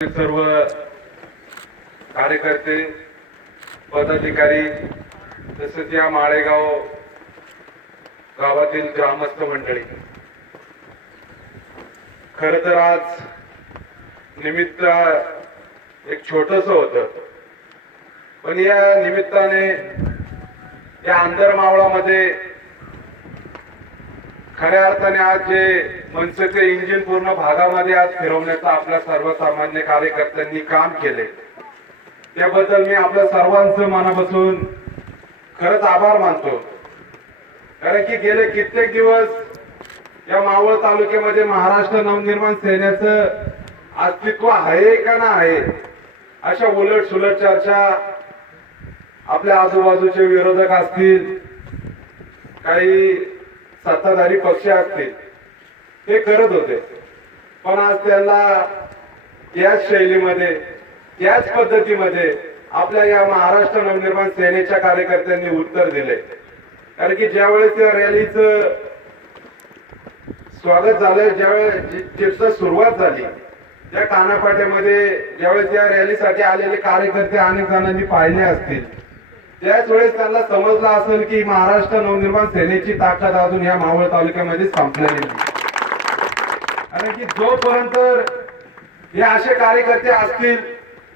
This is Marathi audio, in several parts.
सर्व कार्यकर्ते पदाधिकारी तसेच या माळेगाव गावातील ग्रामस्थ मंडळी खर तर आज निमित्त एक छोटस होत. पण या निमित्ताने या आंतरमावळामध्ये खऱ्या अर्थाने आज जे मनसेचे इंजिन पूर्ण भागामध्ये आज फिरवण्याचं आपल्या सर्वसामान्य कार्यकर्त्यांनी काम केले त्याबद्दल मी आपल्या सर्वांचं मनापासून खरंच आभार मानतो. कारण की गेले कित्येक दिवस या मावळ तालुक्यामध्ये महाराष्ट्र नवनिर्माण सेनेचं अस्तित्व आहे का ना आहे अशा उलट सुलट चर्चा आपल्या आजूबाजूचे विरोधक असतील काही सत्ताधारी पक्ष असतील ते करत होते. पण आज त्यांना याच शैलीमध्ये याच पद्धतीमध्ये आपल्या या महाराष्ट्र नवनिर्माण सेनेच्या कार्यकर्त्यांनी उत्तर दिले. कारण की ज्यावेळेस त्या रॅलीच स्वागत झालं ज्यावेळेस सुरुवात झाली त्या कानापाट्यामध्ये ज्यावेळेस या रॅलीसाठी आलेले कार्यकर्ते अनेक जणांनी पाहिले असतील. त्याच वेळेस त्यांना समजलं असेल की महाराष्ट्र नवनिर्माण सेनेची ताकद अजून या मावळ तालुक्यामध्ये संपलेली नाही कारण की जोपर्यंत हे असे कार्यकर्ते असतील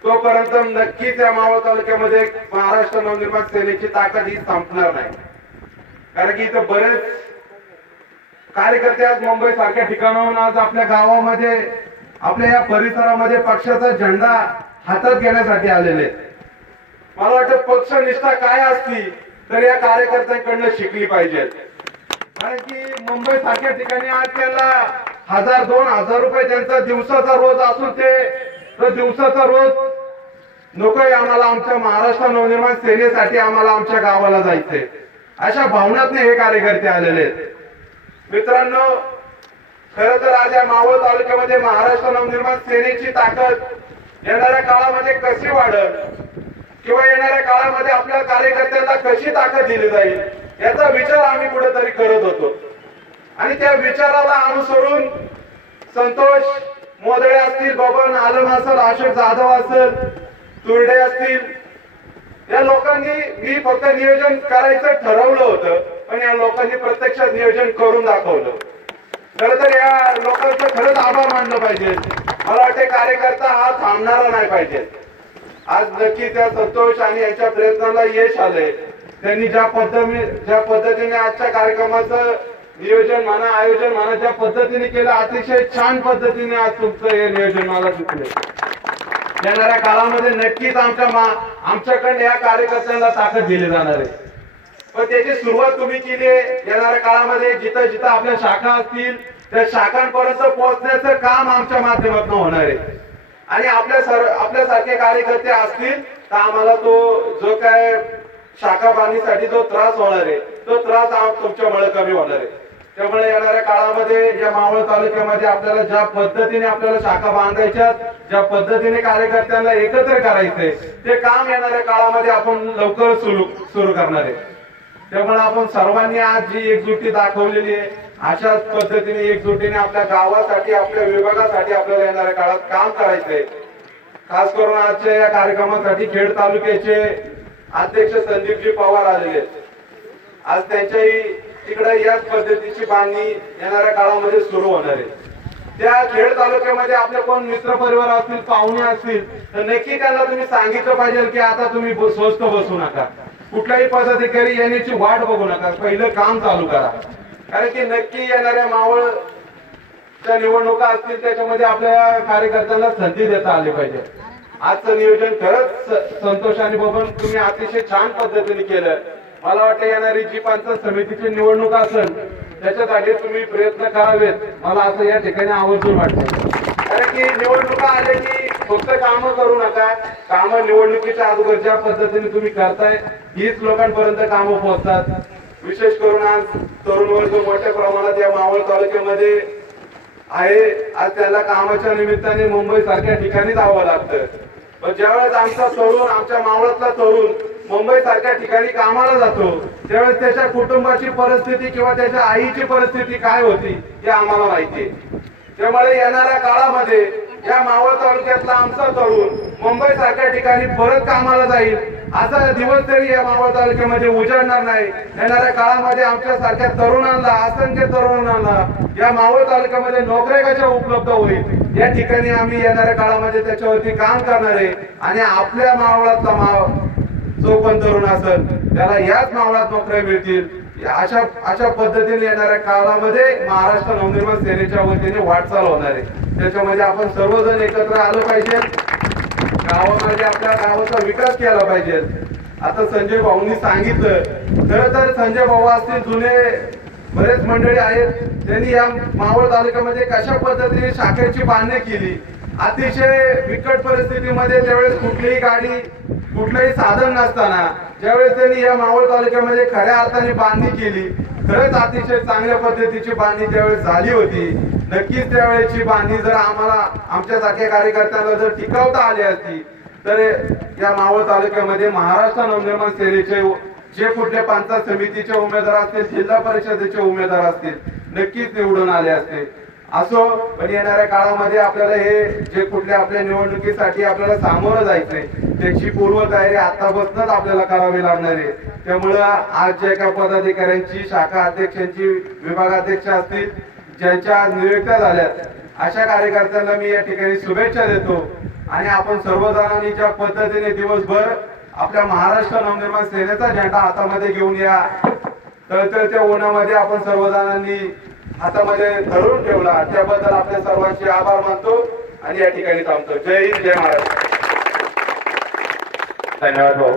तोपर्यंत नक्कीच या मावळ तालुक्यामध्ये महाराष्ट्र नवनिर्माण सेनेची ताकद ही संपणार नाही कारण की इथं बरेच कार्यकर्ते आज मुंबई सारख्या ठिकाणाहून आज आपल्या गावामध्ये आपल्या या परिसरामध्ये पक्षाचा झेंडा हातात घेण्यासाठी आलेले आहेत. मला वाटतं पक्षनिष्ठा काय असती तर या कार्यकर्त्यांकडनं शिकली पाहिजे. कारण की मुंबई सारख्या ठिकाणी आज त्यांना हजार दोन हजार रुपये त्यांचा दिवसाचा रोज असून ते तर दिवसाचा रोज नकोय आम्हाला आमच्या महाराष्ट्र नवनिर्माण सेनेसाठी आम्हाला आमच्या गावाला जायचंय. अशा भावनातने हे कार्यकर्ते आलेले आहेत. मित्रांनो खर तर आज या मावळ तालुक्यामध्ये महाराष्ट्र नवनिर्माण सेनेची ताकद येणाऱ्या काळामध्ये कशी वाढत किंवा येणाऱ्या काळामध्ये आपल्या कार्यकर्त्यांना कशी ताकद दिली जाईल याचा विचार आम्ही कुठेतरी करत होतो. आणि त्या विचाराला अनुसरून संतोष मोदळे असतील बबन आलम असेल अशोक जाधव असेल तुरडे असतील या लोकांनी मी फक्त नियोजन करायचं ठरवलं होतं पण या लोकांनी प्रत्यक्षात नियोजन करून दाखवलं. खर तर या लोकांचं खरंच आभार मानलं पाहिजे. मला वाटते कार्यकर्ता हा थांबणारा नाही पाहिजे. आज नक्की त्या संतोष आणि यांच्या प्रयत्नाला यश आलंय. त्यांनी ज्या पद्धतीने ज्या पद्धतीने आजच्या कार्यक्रमाचं नियोजन म्हणा आयोजन म्हणा ज्या पद्धतीने केलं अतिशय छान पद्धतीने आज तुमचं हे नियोजन मला दिसले येणाऱ्या काळामध्ये नक्कीच आमच्या मा आमच्याकडे या कार्यकर्त्यांना ताकद दिली जाणार आहे. पण त्याची सुरुवात तुम्ही केली येणाऱ्या काळामध्ये जिथं जिथं आपल्या शाखा असतील त्या शाखांपर्यंत पोहोचण्याचं काम आमच्या माध्यमातून होणार आहे. आणि आपल्या सर आपल्यासारखे कार्यकर्ते असतील तर आम्हाला तो जो काय शाखा बांधणीसाठी जो त्रास होणार आहे तो त्रास तुमच्यामुळे कमी होणार आहे. त्यामुळे येणाऱ्या काळामध्ये या मावळ तालुक्यामध्ये आपल्याला ज्या पद्धतीने आपल्याला शाखा बांधायच्या ज्या पद्धतीने कार्यकर्त्यांना एकत्र करायचंय ते काम येणाऱ्या काळामध्ये आपण लवकर सुरू सुरू करणार आहे. त्यामुळे आपण सर्वांनी आज जी एकजुटी दाखवलेली आहे अशाच पद्धतीने एकजुटीने आपल्या गावासाठी आपल्या विभागासाठी आपल्याला येणाऱ्या काळात काम करायचंय. खास करून आजच्या या कार्यक्रमासाठी खेड तालुक्याचे अध्यक्ष संदीपजी पवार आलेले आहेत. आज त्यांच्याही तिकडे याच पद्धतीची बांधणी येणाऱ्या काळामध्ये सुरू होणार आहे. त्या खेड तालुक्यामध्ये आपले कोण मित्र परिवार असतील पाहुणे असतील तर नक्की त्यांना तुम्ही सांगितलं पाहिजे की आता तुम्ही स्वस्त बसू नका. कुठल्याही पदाधिकारी येण्याची वाट बघू नका. पहिलं काम चालू करा. कारण की नक्की येणाऱ्या मावळच्या निवडणुका असतील त्याच्यामध्ये आपल्या कार्यकर्त्यांना संधी देता आली पाहिजे. आजचं नियोजन खरंच स- संतोष आणि बबन तुम्ही अतिशय छान पद्धतीने केलं. मला वाटतं येणारी जी पंचायत समितीची निवडणूक असेल त्याच्यासाठी तुम्ही प्रयत्न करावेत. मला असं या ठिकाणी आवर्जून वाटतं कारण की निवडणुका आल्या की फक्त कामं करू नका. कामं निवडणुकीच्या अगोदर ज्या पद्धतीने तुम्ही करताय हीच लोकांपर्यंत कामं पोहोचतात. विशेष करून आज तरुण वर्ग मोठ्या प्रमाणात या मावळ तालुक्यामध्ये आहे. आज त्याला कामाच्या निमित्ताने मुंबई सारख्या ठिकाणी जावं लागतं. पण ज्यावेळेस आमचा तरुण आमच्या मावळातला तरुण मुंबई सारख्या ठिकाणी कामाला जातो त्यावेळेस त्याच्या कुटुंबाची परिस्थिती किंवा त्याच्या आईची परिस्थिती काय होती हे आम्हाला माहिती त्यामुळे येणाऱ्या काळामध्ये या मावळ तालुक्यातला आमचा तरुण मुंबई सारख्या ठिकाणी परत कामाला जाईल. असा दिवस तरी या मावळ तालुक्यामध्ये उजाडणार नाही येणाऱ्या काळामध्ये आमच्या सारख्या तरुणांना असंख्य तरुणांना या मावळ तालुक्यामध्ये नोकऱ्या कशा उपलब्ध होईल. या ठिकाणी आम्ही येणाऱ्या काळामध्ये त्याच्यावरती काम करणार आहे. आणि आपल्या मावळातला माव जो पण तरुण असेल त्याला याच मावळात नोकऱ्या मिळतील. अशा अशा पद्धतीने येणाऱ्या काळामध्ये महाराष्ट्र नवनिर्माण सेनेच्या वतीने वाटचाल होणार आहे. त्याच्यामध्ये आपण सर्वजण एकत्र आलो पाहिजे. गावामध्ये आपल्या गावाचा विकास केला पाहिजे. आता संजय भाऊंनी सांगितलं. खरं तर संजय भाऊ असतील जुने बरेच मंडळी आहेत. त्यांनी या मावळ तालुक्यामध्ये कशा पद्धतीने शाखेची बांधणी केली? अतिशय बिकट परिस्थितीमध्ये त्यावेळेस कुठलीही गाडी कुठलंही साधन नसताना ज्यावेळेस त्यांनी या मावळ तालुक्यामध्ये खऱ्या अर्थाने बांधणी केली खरंच अतिशय चांगल्या पद्धतीची बांधणी त्यावेळेस झाली होती. नक्कीच त्यावेळेची बांधी जर आम्हाला आमच्यासारख्या कार्यकर्त्यांना जर टिकवता आली असती तर या मावळ तालुक्यामध्ये महाराष्ट्र नवनिर्माण सेनेचे जे कुठले पंचायत समितीचे उमेदवार असतील जिल्हा परिषदेचे उमेदवार असतील नक्कीच निवडून आले असते. असो पण येणाऱ्या काळामध्ये आपल्याला हे जे कुठल्या आपल्या निवडणुकीसाठी आपल्याला सामोरं जायचंय त्याची पूर्वतयारी आतापासूनच आपल्याला करावी लागणार आहे. त्यामुळं आज जे एका पदाधिकाऱ्यांची शाखा अध्यक्षांची विभागाध्यक्ष असतील ज्यांच्या आज नियुक्त्या झाल्यात. अशा कार्यकर्त्यांना मी या ठिकाणी शुभेच्छा देतो. आणि आपण सर्वजणांनी ज्या पद्धतीने दिवसभर आपल्या महाराष्ट्र नवनिर्माण सेनेचा झेंडा हातामध्ये घेऊन या. तळतळत्या उन्हामध्ये आपण सर्वजणांनी हातामध्ये धरून ठेवला. त्याबद्दल आपल्या सर्वांचे आभार मानतो आणि या ठिकाणी थांबतो. जय हिंद जय महाराष्ट्र. धन्यवाद भाऊ.